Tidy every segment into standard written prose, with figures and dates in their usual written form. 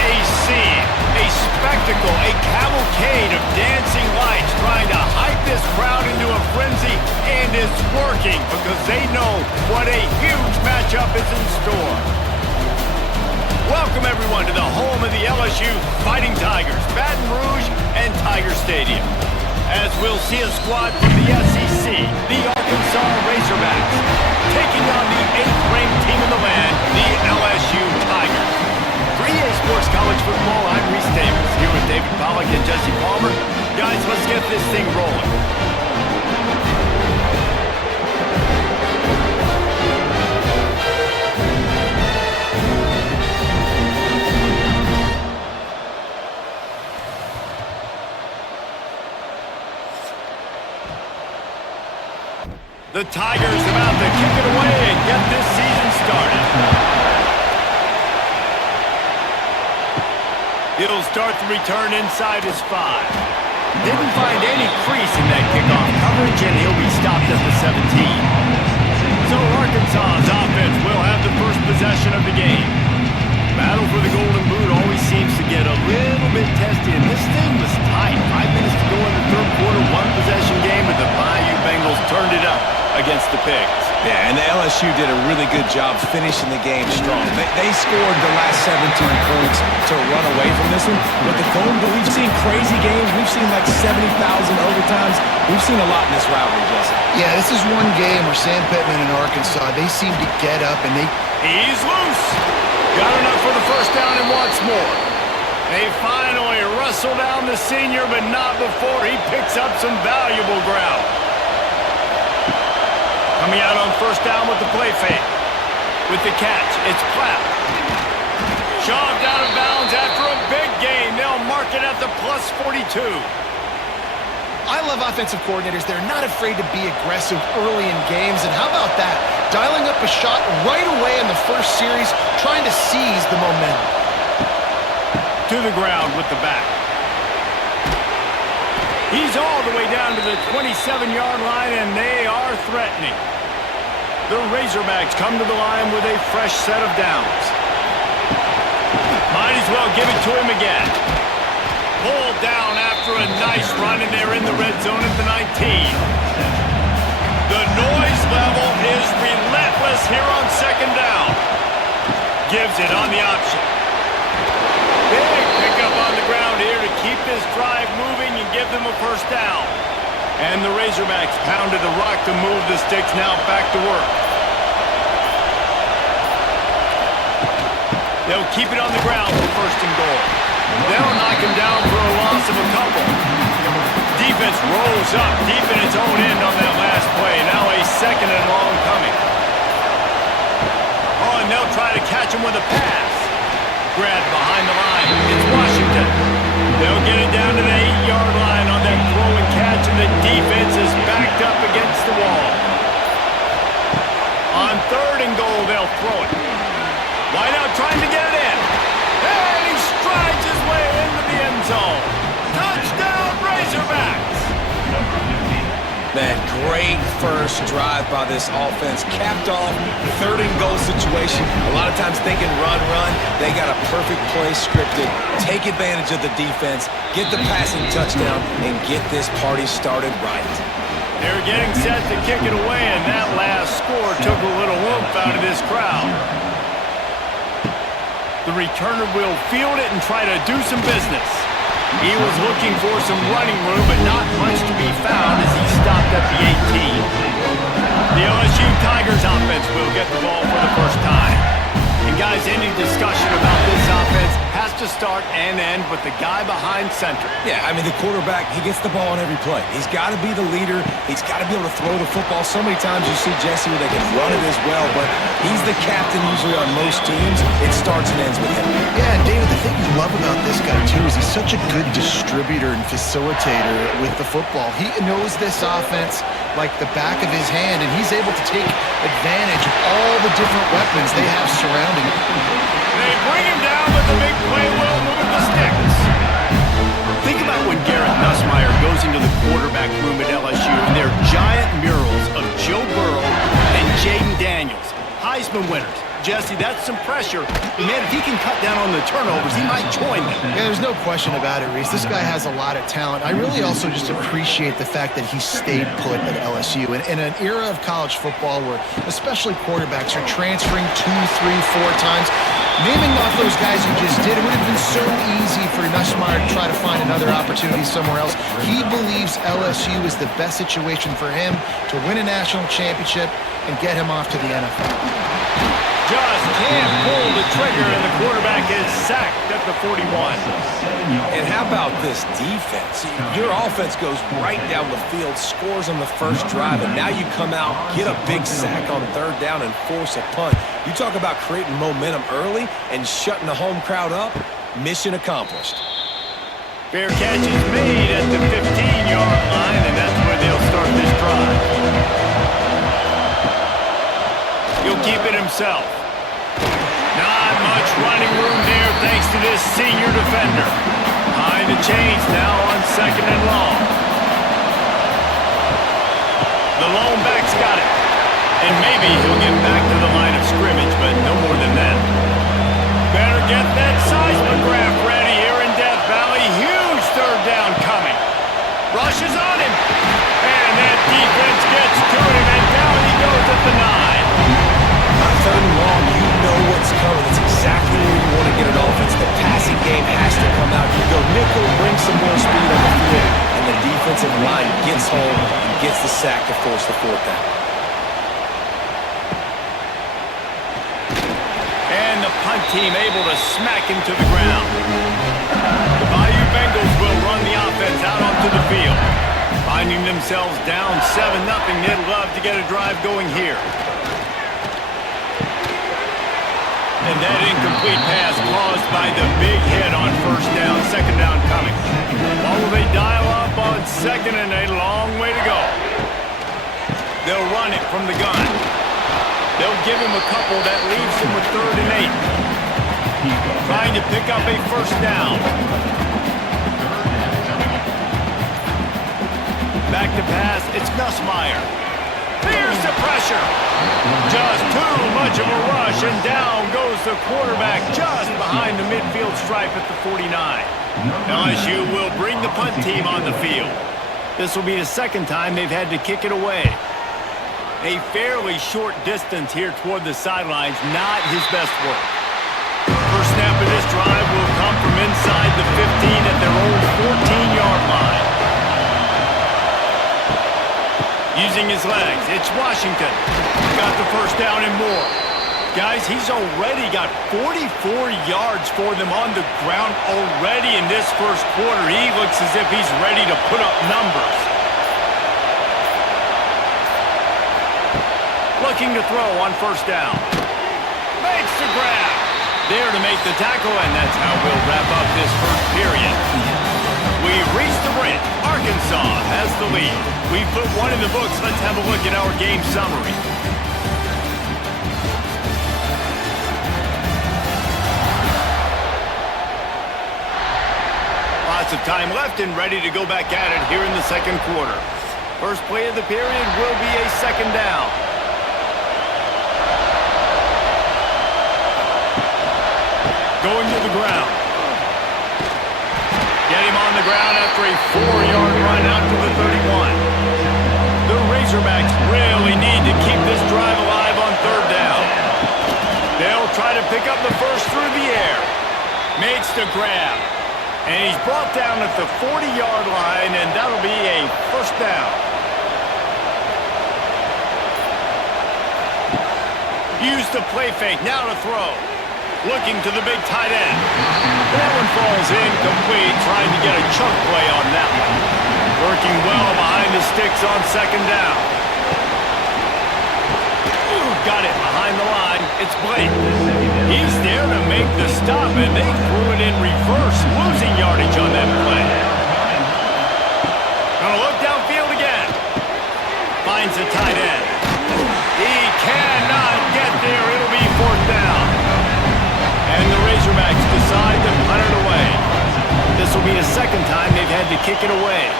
A scene, a spectacle, a cavalcade of dancing lights trying to hype this crowd into a frenzy, and it's working because they know what a huge matchup is in store. Welcome, everyone, to the home of the LSU Fighting Tigers, Baton Rouge and Tiger Stadium. As we'll see a squad from the SEC, the Arkansas Razorbacks, taking on the 8th-ranked team in the land, the LSU Tigers. 3A Sports College Football, I'm Reese Davis, here with David Pollack and Jesse Palmer. Guys, let's get this thing rolling. The Tigers about to kick it away and get this season started. He'll start the return inside his 5. Didn't find any crease in that kickoff coverage, and he'll be stopped at the 17. So Arkansas's offense will have the first possession of the game. Battle for the Golden Boot always seems to get a little bit testy, and this thing was tight. 5 minutes to go in the third quarter, one-possession game, but the Bayou Bengals turned it up against the Pigs. Yeah, and the LSU did a really good job finishing the game strong. They scored the last 17 points to run away from this one, but the Golden Boot, we've seen crazy games. We've seen like 70,000 overtimes. We've seen a lot in this rivalry, Jesse. Yeah, this is one game where Sam Pittman and Arkansas, they seem to get up and He's loose! Got enough for the first down and wants more. They finally wrestle down the senior, but not before he picks up some valuable ground. Coming out on first down with the play fake. With the catch, it's Platt. Shoved out of bounds after a big gain. They'll mark it at the plus 42. I love offensive coordinators. They're not afraid to be aggressive early in games. And how about that? Dialing up a shot right away in the first series, trying to seize the momentum. To the ground with the back. He's all the way down to the 27-yard line, and they are threatening. The Razorbacks come to the line with a fresh set of downs. Might as well give it to him again. Pulled down after a nice run, and they're in the red zone at the 19. The noise level is relentless here on second down. Gives it on the option. Big pickup on the ground here to keep this drive moving and give them a first down. And the Razorbacks pounded the rock to move the sticks, now back to work. They'll keep it on the ground for first and goal. They'll knock him down for a loss of a couple. Defense rolls up deep in its own end on that last play. Now a second and long coming. Oh, and they'll try to catch him with a pass. Grabbed behind the line. It's Washington. They'll get it down to the 8-yard line on that throw and catch, and the defense is backed up against the wall. On third and goal, they'll throw it. Wideout trying to get it in. And he strides his way into the end zone. Touchdown, Razorbacks! Man, great first drive by this offense. Capped off, third and goal situation. A lot of times thinking run. They got a perfect play scripted. Take advantage of the defense, get the passing touchdown, and get this party started right. They're getting set to kick it away, and that last score took a little oomph out of this crowd. The returner will field it and try to do some business. He was looking for some running room, but not much to be found as he stopped at the 18. The LSU Tigers offense will get the ball for the first time. And guys, any discussion about this offense has to start and end with the guy behind center. Yeah, I mean, the quarterback, he gets the ball on every play. He's got to be the leader. He's got to be able to throw the football. So many times you see Jesse where they can run it as well, but he's the captain usually on most teams. It starts and ends with him. Yeah, and David, the thing you love about this guy, too, is he's such a good distributor and facilitator with the football. He knows this offense like the back of his hand, and he's able to take advantage of all the different weapons they have surrounding him. They bring him down with the big play, will move the sticks. Think about when Garrett Nussmeier goes into the quarterback room at LSU, and there are giant murals of Joe Burrow and Jaden Daniels, Heisman winners. Jesse, that's some pressure. Man, if he can cut down on the turnovers, he might join them. Yeah, there's no question about it, Reese. This guy has a lot of talent. I really also just appreciate the fact that he stayed put at LSU. In an era of college football where especially quarterbacks are transferring 2, 3, 4 times, naming off those guys who just did, it would have been so easy for Nussmeier to try to find another opportunity somewhere else. He believes LSU is the best situation for him to win a national championship and get him off to the NFL. Just can't pull the trigger, and the quarterback is sacked at the 41. And how about this defense? Your offense goes right down the field, scores on the first drive, and now you come out, get a big sack on third down, and force a punt. You talk about creating momentum early and shutting the home crowd up. Mission accomplished. Fair catch is made at the 15-yard line, and that's where they'll start this drive. He'll keep it himself. Not much running room there thanks to this senior defender. Behind the chains now on 2nd and long. The lone back's got it. And maybe he'll get back to the line of scrimmage, but no more than that. Better get that seismograph ready here in Death Valley. Huge third down coming. Rushes on him. And that defense gets to him, and down he goes at the 9. On 3rd and long, you know what's coming. It's exactly where you want to get an offense. The passing game has to come out. You go nickel, bring some more speed on the field, and the defensive line gets home and gets the sack to force the 4th down. And the punt team able to smack him to the ground. The Bayou Bengals will run the offense out onto the field. Finding themselves down 7-0, they'd love to get a drive going here. And that incomplete pass caused by the big hit on 1st down, 2nd down coming. What will they dial up on 2nd and a long way to go? They'll run it from the gun. They'll give him a couple that leaves him with 3rd and 8. Trying to pick up a 1st down. Back to pass, it's Nussmeier. Here's the pressure. Just too much of a rush, and down goes the quarterback just behind the midfield stripe at the 49. LSU will bring the punt team on the field. This will be the 2nd time they've had to kick it away. A fairly short distance here toward the sidelines, not his best work. First snap of this drive will come from inside the 15 at their own 14-yard line. Using his legs, it's Washington. Got the 1st down and more. Guys, he's already got 44 yards for them on the ground already in this 1st quarter. He looks as if he's ready to put up numbers. Looking to throw on 1st down. Makes the grab. There to make the tackle, and that's how we'll wrap up this 1st period. We've reached the break. Arkansas has the lead. We've put one in the books. Let's have a look at our game summary. Lots of time left and ready to go back at it here in the 2nd quarter. First play of the period will be a 2nd down. Going to the ground. Get him on the ground after a 4-yard run out to the 31. The Razorbacks really need to keep this drive alive on 3rd down. They'll try to pick up the 1st through the air. Makes the grab. And he's brought down at the 40-yard line, and that'll be a 1st down. Use the play fake, now to throw. Looking to the big tight end. That one falls incomplete, trying to get a chunk play on that one. Working well behind the sticks on 2nd down. Ooh, got it behind the line. It's Blake. He's there to make the stop, and they threw it in reverse, losing yardage on that play. Gonna look downfield again. Finds the tight end. He cannot get there. It'll be 4th down. And the Razorbacks decide to punt it away. This will be the 2nd time they've had to kick it away.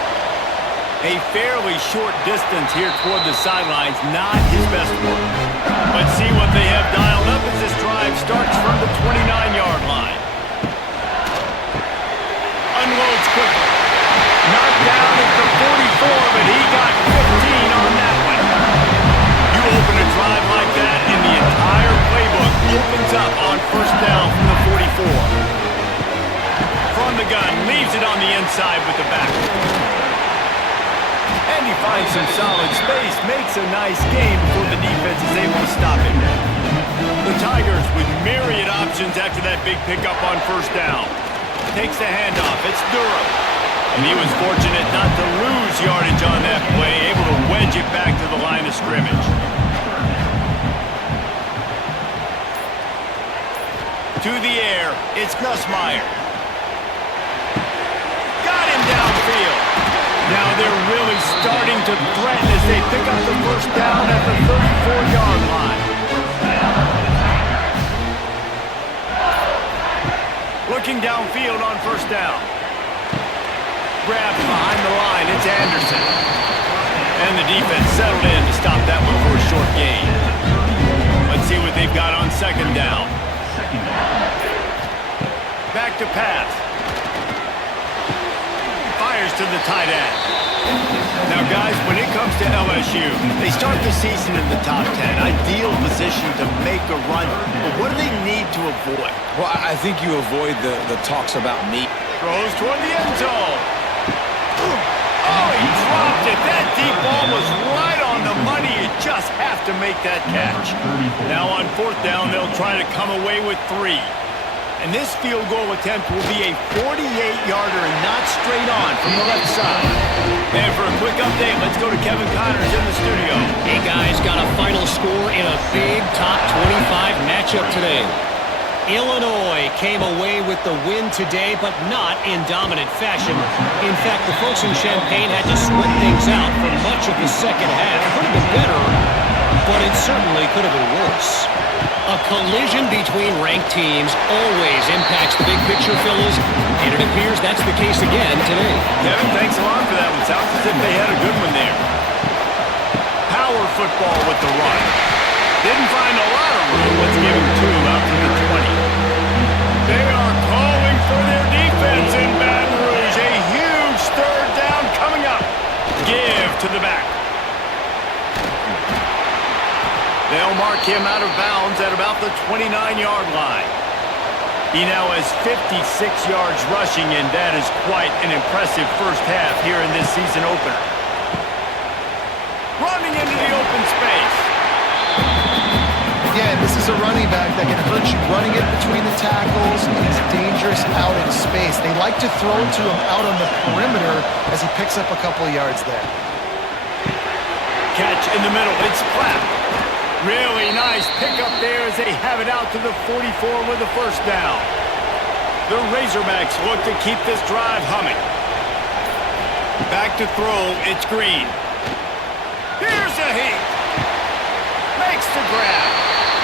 A fairly short distance here toward the sidelines, not his best work. Let's see what they have dialed up as this drive starts from the 29-yard line. Unloads quickly. Knocked down at the 44, but he got 15 on that one. You open a drive like that, and the entire playbook opens up on first down from the 44. From the gun, leaves it on the inside with the back. And he finds some solid space, makes a nice game before the defense is able to stop him. The Tigers with myriad options after that big pickup on first down. Takes the handoff, it's Durham. And he was fortunate not to lose yardage on that play, able to wedge it back to the line of scrimmage. To the air, it's Nussmeier. Got him downfield. Now they're really starting to threaten as they pick up the first down at the 34-yard line. Looking downfield on first down. Grab behind the line, it's Anderson. And the defense settled in to stop that one for a short gain. Let's see what they've got on second down. Back to pass. Fires to the tight end. Now, guys, when it comes to LSU, they start the season in the top 10. Ideal position to make a run. But what do they need to avoid? Well, I think you avoid the talks about me. Throws toward the end zone. Oh, he dropped it. That deep ball was right on the money. You just have to make that catch. Now on fourth down, they'll try to come away with 3. And this field goal attempt will be a 48-yarder and not straight on from the left side. And for a quick update, let's go to Kevin Connors in the studio. Hey guys, got a final score in a big top 25 matchup today. Illinois came away with the win today, but not in dominant fashion. In fact, the folks in Champaign had to sweat things out for much of the second half. It could have been better, but it certainly could have been worse. A collision between ranked teams always impacts the big picture, fellas, and it appears that's the case again today. Kevin, thanks a lot for that one. Sounds as if they had a good one there. Power football with the run. Didn't find a lot of room. Let's give him 2 out to the 20. They are calling for their defense in Baton Rouge. A huge third down coming up. Give to the back. They'll mark him out of bounds at about the 29-yard line. He now has 56 yards rushing, and that is quite an impressive first half here in this season opener. Running into the open space. Again, this is a running back that can hurt you running it between the tackles. He's dangerous out in space. They like to throw to him out on the perimeter as he picks up a couple of yards there. Catch in the middle. It's Platt. Really nice pickup there as they have it out to the 44 with the first down. The Razorbacks look to keep this drive humming. Back to throw, it's Green. Here's a heat. Makes the grab.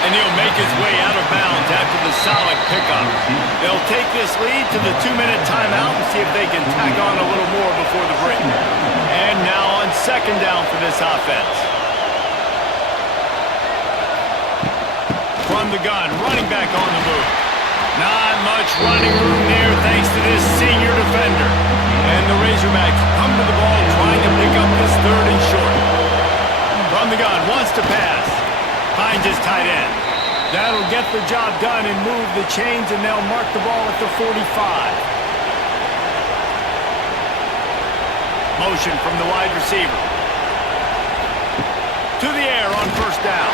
And he'll make his way out of bounds after the solid pickup. They'll take this lead to the 2-minute timeout and see if they can tack on a little more before the break. And now on second down for this offense. From the gun, running back on the move. Not much running room there thanks to this senior defender. And the Razorbacks come to the ball trying to pick up this third and short. From the gun, wants to pass. Finds his tight end. That'll get the job done and move the chains, and they'll mark the ball at the 45. Motion from the wide receiver. To the air on first down.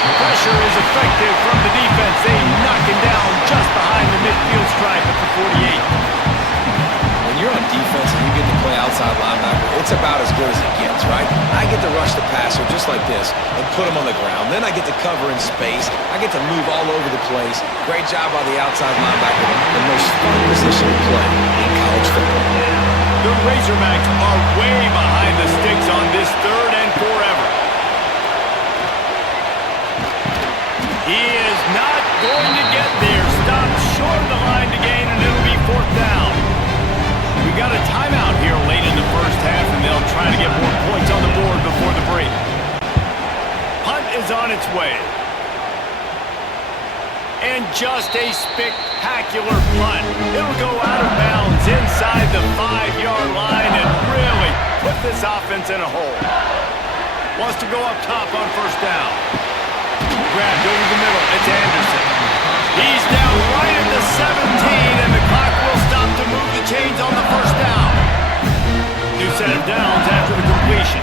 Pressure is effective from the defense. They knock him down just behind the midfield stripe at the 48. When you're on defense and you get to play outside linebacker, it's about as good as it gets, right? I get to rush the passer just like this and put him on the ground. Then I get to cover in space. I get to move all over the place. Great job by the outside linebacker. The most fun position to play in college football. The Razorbacks are way behind the sticks on this third and forever. He is not going to get there. Stopped short of the line to gain, and it'll be fourth down. We got a timeout here late in the first half, and they'll try to get more points on the board before the break. Punt is on its just a spectacular punt. It'll go out of bounds inside the 5-yard line and really put this offense in a hole. Wants to go up top on first down. Grabbed over the middle. It's Anderson. He's down right at the 17, and the clock will stop to move the chains on the first down. New set of downs after the completion.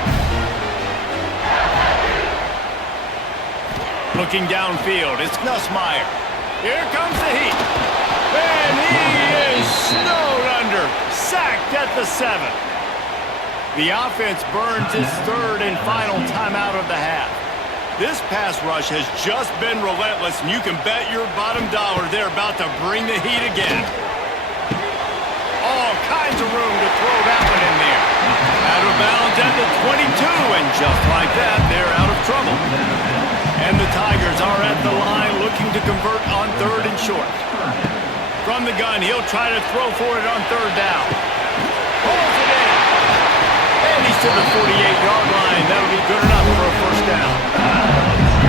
Looking downfield, it's Nussmeier. Here comes the heat. And he is snowed under. Sacked at the 7. The offense burns its third and final timeout of the half. This pass rush has just been relentless, and you can bet your bottom dollar they're about to bring the heat again. All kinds of room to throw that one in there. Out of bounds at the 22, and just like that, they're out of trouble. And the Tigers are at the line looking to convert on third and short. From the gun, he'll try to throw for it on third down. Pulls it in. And he's to the 48-yard line. That'll be good enough for a first down.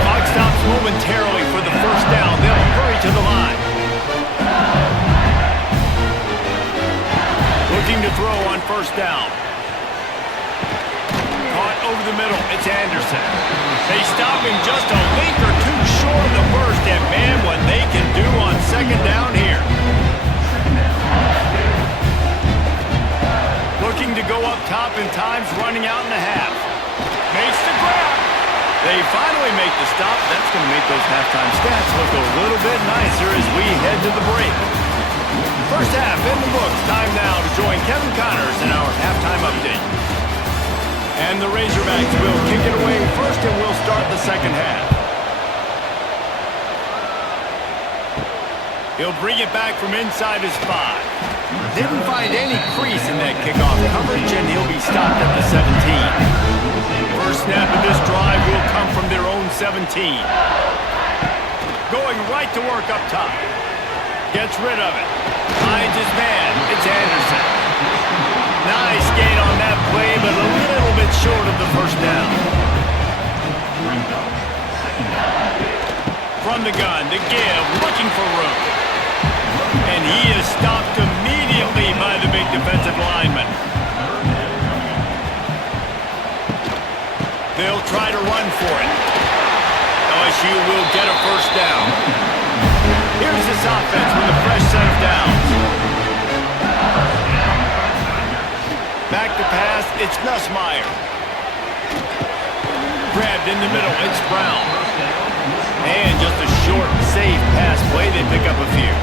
Clock stops momentarily for the first down. They'll hurry to the line. Looking to throw on first down. Caught over the middle. It's Anderson. They stop him just a link or two short of the first, and man, what they can do on second down here. Looking to go up top, and time's running out in the half. Makes the grab. They finally make the stop. That's going to make those halftime stats look a little bit nicer as we head to the break. First half in the books. Time now to join Kevin Connors in our halftime update. And the Razorbacks will kick it away first, and we'll start the second half. He'll bring it back from inside his 5. Didn't find any crease in that kickoff coverage, and he'll be stopped at the 17. First snap of this drive will come from their own 17. Going right to work up top. Gets rid of it. Finds his man. It's Anderson. Nice gain on that play, but a little bit short of the first down. From the gun, to give, looking for room. And he is stopped immediately by the big defensive lineman. They'll try to run for it. LSU will get a first down. Here's this offense with a fresh set of downs. Back to pass, it's Nussmeier. Grabbed in the middle, it's Brown. And just a short, safe pass play, they pick up a few.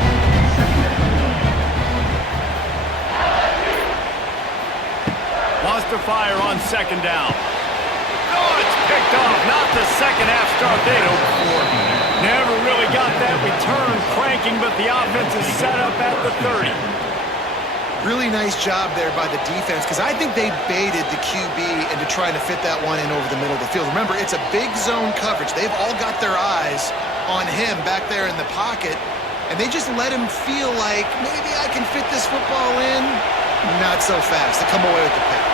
Wants to fire on second down. Oh, it's picked off. Not the second half start they'd hoped for. Never really got that return cranking, but the offense is set up at the 30. Really nice job there by the defense, because I think they baited the QB into trying to fit that one in over the middle of the field. Remember, it's a big zone coverage. They've all got their eyes on him back there in the pocket, and they just let him feel like, maybe I can fit this football in. Not so fast. They come away with the pick.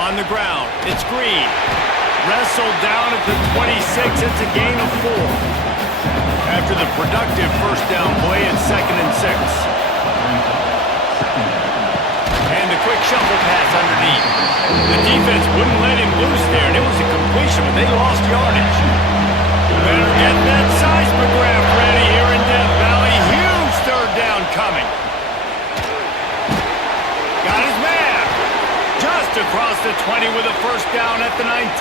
On the ground, it's Green. Wrestled down at the 26. It's a gain of 4. After the productive first down play at 2nd and 6. And the quick shuffle pass underneath. The defense wouldn't let him loose there, and it was a completion, but they lost yardage. Better get that seismograph ready here in Death Valley. Huge third down coming. Got his man. Just across the 20 with a first down at the 19.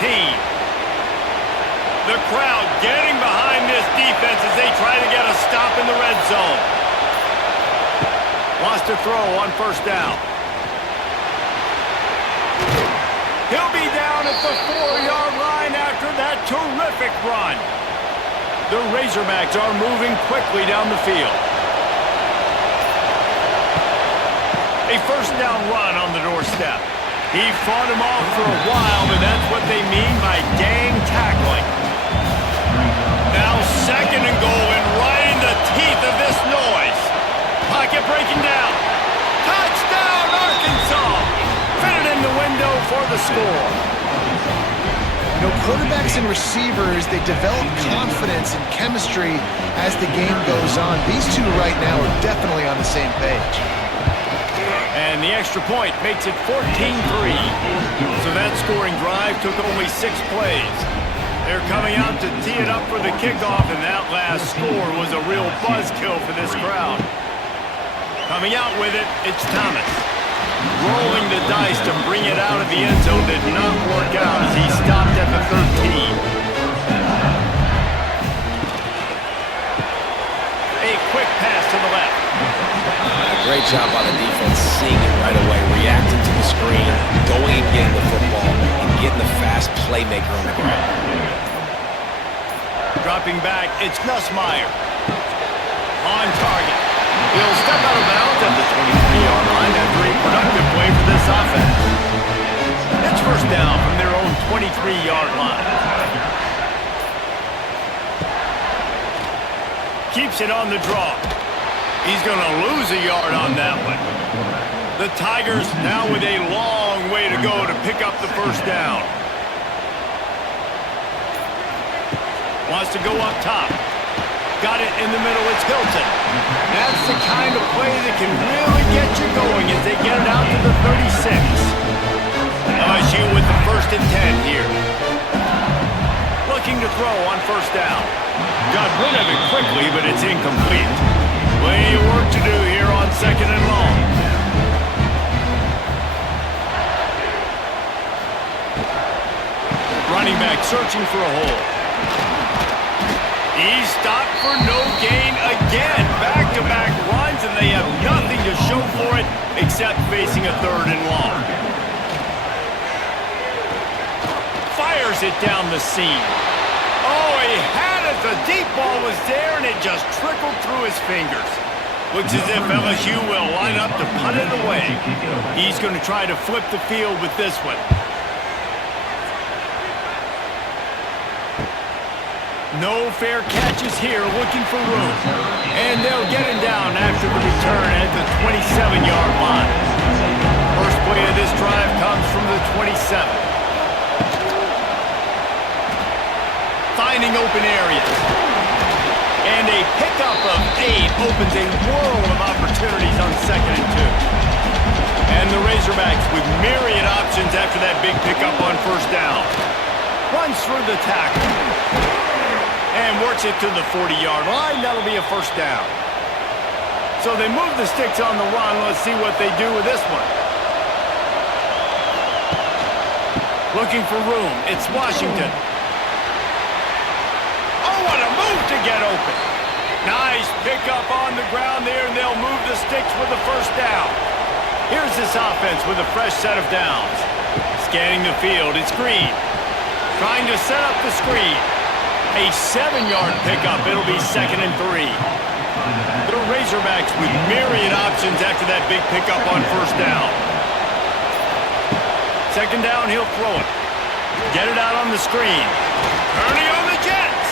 The crowd getting behind this defense as they try to get a stop in the red zone. Wants to throw on first down. He'll be down at the 4-yard line after that terrific run. The Razorbacks are moving quickly down the field. A first down run on the doorstep. He fought him off for a while, but that's what they mean by gang tackling. Now 2nd and goal, and right in the teeth of this noise. Pocket breaking down. Touchdown, Arkansas! Fitted in the window for the score. You know, quarterbacks and receivers, they develop confidence and chemistry as the game goes on. These two right now are definitely on the same page. And the extra point makes it 14-3. So that scoring drive took only 6 plays. They're coming out to tee it up for the kickoff, and that last score was a real buzzkill for this crowd. Coming out with it, it's Thomas. Rolling the dice to bring it out of the end zone did not work out as he stopped at the 13. A quick pass to the left. Great job by the defense, seeing it right away, reacting to the screen, going and getting the football, and getting the fast playmaker on the ground. Dropping back, it's Nussmeier. On target. He'll step out of bounds at the 23-yard line after a productive play for this offense. It's first down from their own 23-yard line. Keeps it on the draw. He's going to lose a yard on that one. The Tigers now with a long way to go to pick up the first down. Wants to go up top. Got it in the middle, it's Hilton. That's the kind of play that can really get you going as they get it out to the 36. LSU with the 1st and 10 here. Looking to throw on first down. Got rid of it quickly, but it's incomplete. Plenty of work to do here on 2nd and long. Running back searching for a hole. He's stopped for no gain again. Back-to-back runs, and they have nothing to show for it except facing a 3rd and long. Fires it down the seam. Oh, he had it. The deep ball was there, and it just trickled through his fingers. Looks as if LSU will line up to punt it away. He's going to try to flip the field with this one. No fair catches here, looking for room. And they'll get him down after the return at the 27-yard line. First play of this drive comes from the 27. Finding open areas. And a pickup of 8 opens a world of opportunities on 2nd and 2. And the Razorbacks with myriad options after that big pickup on first down. Runs through the tackle. And works it to the 40-yard line. That'll be a first down. So they move the sticks on the run. Let's see what they do with this one. Looking for room. It's Washington. Oh, what a move to get open. Nice pickup on the ground there, and they'll move the sticks with the first down. Here's this offense with a fresh set of downs. Scanning the field. It's Green. Trying to set up the screen. A 7-yard pickup. It'll be 2nd and 3. The Razorbacks with myriad options after that big pickup on first down. 2nd down, he'll throw it. Get it out on the screen. Turning on the Jets.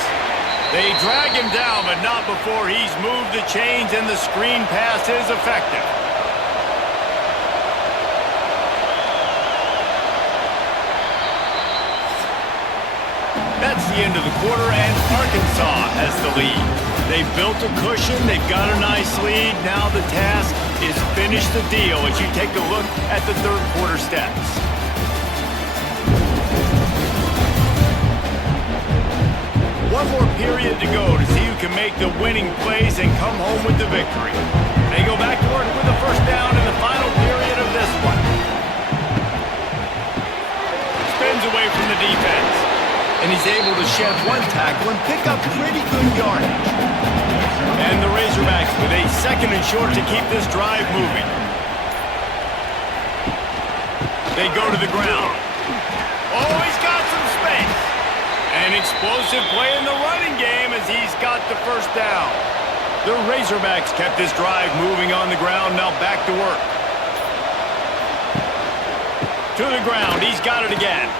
They drag him down, but not before he's moved the chains, and the screen pass is effective. That's the end of the quarter, and Arkansas has the lead. They've built a cushion. They've got a nice lead. Now the task is finish the deal as you take a look at the 3rd quarter stats. One more period to go to see who can make the winning plays and come home with the victory. They go back to work with the first down in the final period of this one. Spins away from the defense. And he's able to shed one tackle and pick up pretty good yardage. And the Razorbacks with a 2nd and short to keep this drive moving. They go to the ground. Oh, he's got some space. An explosive play in the running game as he's got the first down. The Razorbacks kept this drive moving on the ground, now back to work. To the ground, he's got it again.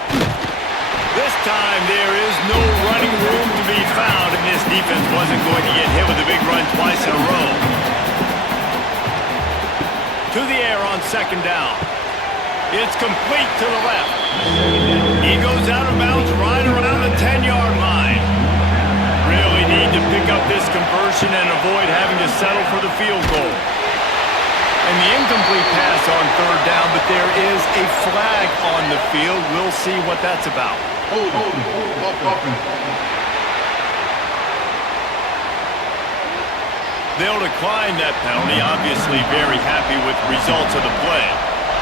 This time there is no running room to be found, and this defense wasn't going to get hit with a big run twice in a row. To the air on 2nd down. It's complete to the left. He goes out of bounds right around the 10-yard line. Really need to pick up this conversion and avoid having to settle for the field goal. And the incomplete pass on third down, but there is a flag on the field. We'll see what that's about. They'll decline that penalty, obviously very happy with the results of the play.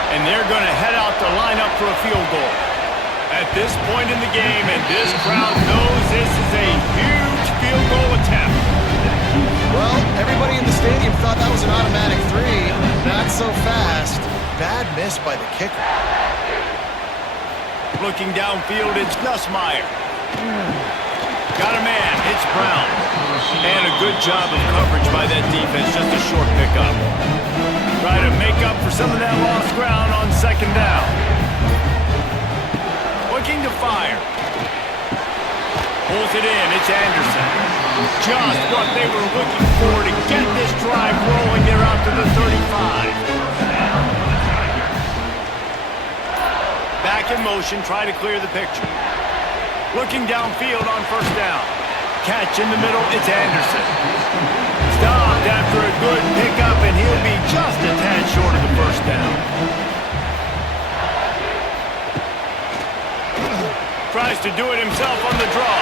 And they're going to head out to line up for a field goal. At this point in the game, and this crowd knows this is a huge field goal attempt. Well, everybody in the stadium thought that was an automatic 3. Not so fast. Bad miss by the kicker. Looking downfield, it's Nussmeier. Got a man, it's Brown. And a good job of coverage by that defense, just a short pickup. Try to make up for some of that lost ground on second down. Looking to fire. Pulls it in, it's Anderson. Just what they were looking for to get this drive rolling. They're out to the 35. Back in motion, try to clear the picture. Looking downfield on first down. Catch in the middle, it's Anderson. Stopped after a good pickup, and he'll be just a tad short of the first down. Tries to do it himself on the draw.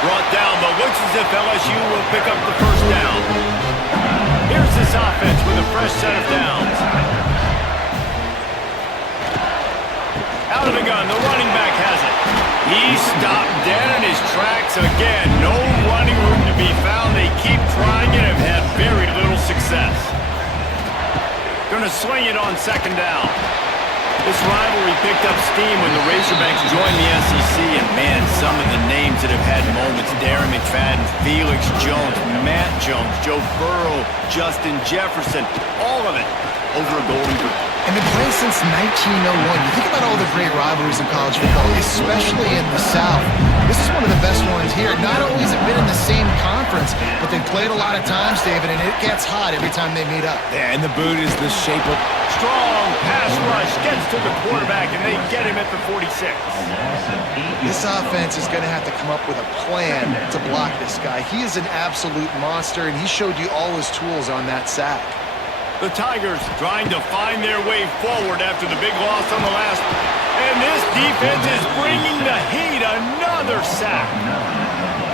Brought down, but looks as if LSU will pick up the first down. Here's this offense with a fresh set of downs. Out of the gun, the running back has it. He stopped dead in his tracks again. No running room to be found. They keep trying it and have had very little success. Gonna swing it on second down. This rivalry picked up steam when the Razorbacks joined the SEC, and man, some of the names that have had moments: Darren McFadden, Felix Jones, Matt Jones, Joe Burrow, Justin Jefferson, all of it over a Golden Boot. And been playing since 1901. You think about all the great rivalries in college football, especially in the South. This is one of the best ones here. Not always have been in the same conference, but they've played a lot of times, David, and it gets hot every time they meet up. Yeah, and the boot is the shape of... Strong pass rush gets to the quarterback, and they get him at the 46. This offense is going to have to come up with a plan to block this guy. He is an absolute monster, and he showed you all his tools on that sack. The Tigers trying to find their way forward after the big loss on the last. And this defense is bringing the heat. Another sack.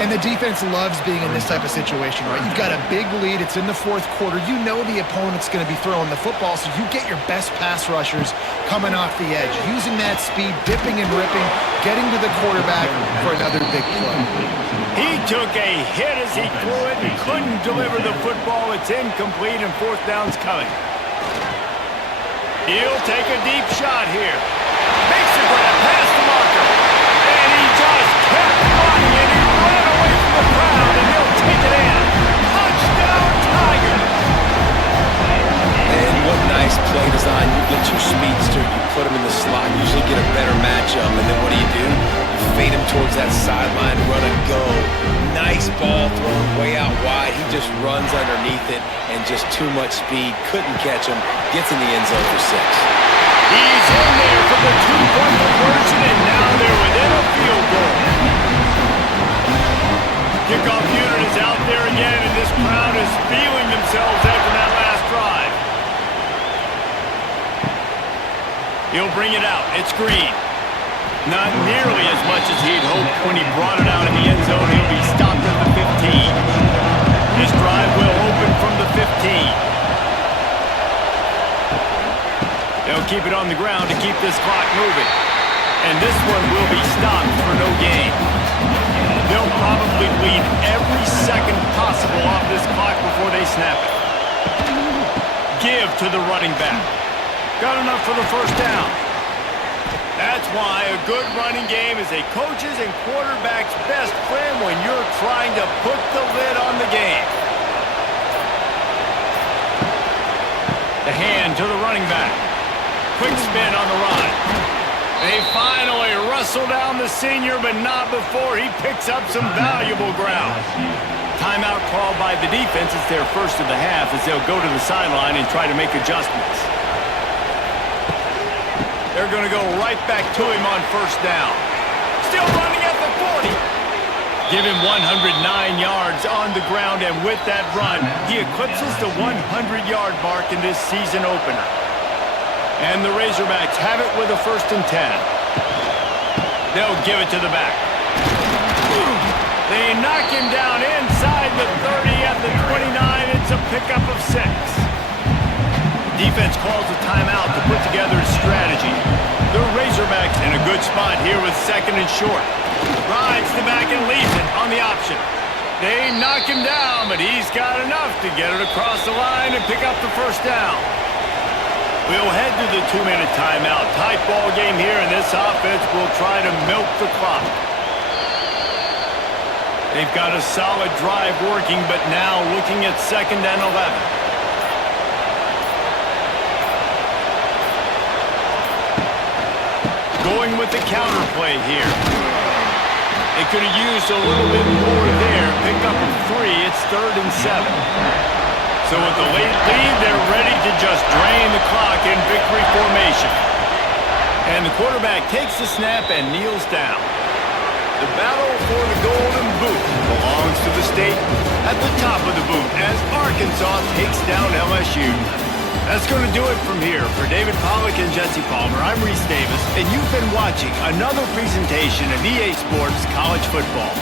And the defense loves being in this type of situation, right? You've got a big lead. It's in the fourth quarter. You know the opponent's going to be throwing the football, so you get your best pass rushers coming off the edge, using that speed, dipping and ripping, getting to the quarterback for another big play. He took a hit as he threw it and couldn't deliver the football. It's incomplete, and fourth down's coming. He'll take a deep shot here. Makes the grab past the marker. And he just kept running, and he ran away from the crowd, and he'll take it in. Touchdown, Tigers! And what nice play design. You get your speedster, you put him in the slot, usually get a better matchup, and then what do? You fade him towards that sideline, run and go. Nice ball thrown way out wide. He just runs underneath it, and just too much speed. Couldn't catch him. Gets in the end zone for 6. He's in there for the 2-point conversion, and now they're within a field goal. Kickoff unit is out there again, and this crowd is feeling themselves after that last drive. He'll bring it out. It's Green. Not nearly as much as he'd hoped when he brought it out in the end zone. He'll be stopped at the 15. This drive will open from the 15. They'll keep it on the ground to keep this clock moving. And this one will be stopped for no gain. They'll probably lead every second possible off this clock before they snap it. Give to the running back. Got enough for the first down. That's why a good running game is a coach's and quarterback's best friend when you're trying to put the lid on the game. The hand to the running back. Quick spin on the run. They finally wrestle down the senior, but not before he picks up some valuable ground. Timeout called by the defense. It's their first of the half as they'll go to the sideline and try to make adjustments. They're going to go right back to him on first down. Still running at the 40. Give him 109 yards on the ground, and with that run, he eclipses the 100-yard mark in this season opener. And the Razorbacks have it with a 1st and 10. They'll give it to the back. They knock him down inside the 30 at the 29. It's a pickup of 6. Defense calls a timeout to put together a strategy. The Razorbacks in a good spot here with 2nd and short. Rides the back and leaves it on the option. They knock him down, but he's got enough to get it across the line and pick up the 1st down. We'll head to the 2-minute timeout. Tight ball game here, and this offense will try to milk the clock. They've got a solid drive working, but now looking at 2nd and 11. Going with the counter play here. They could have used a little bit more there. Pick up a 3. It's 3rd and 7. So with the late lead, they're ready to just drain the clock in victory formation. And the quarterback takes the snap and kneels down. The battle for the Golden Boot belongs to the state at the top of the boot as Arkansas takes down LSU. That's going to do it from here. For David Pollack and Jesse Palmer, I'm Reese Davis, and you've been watching another presentation of EA Sports College Football.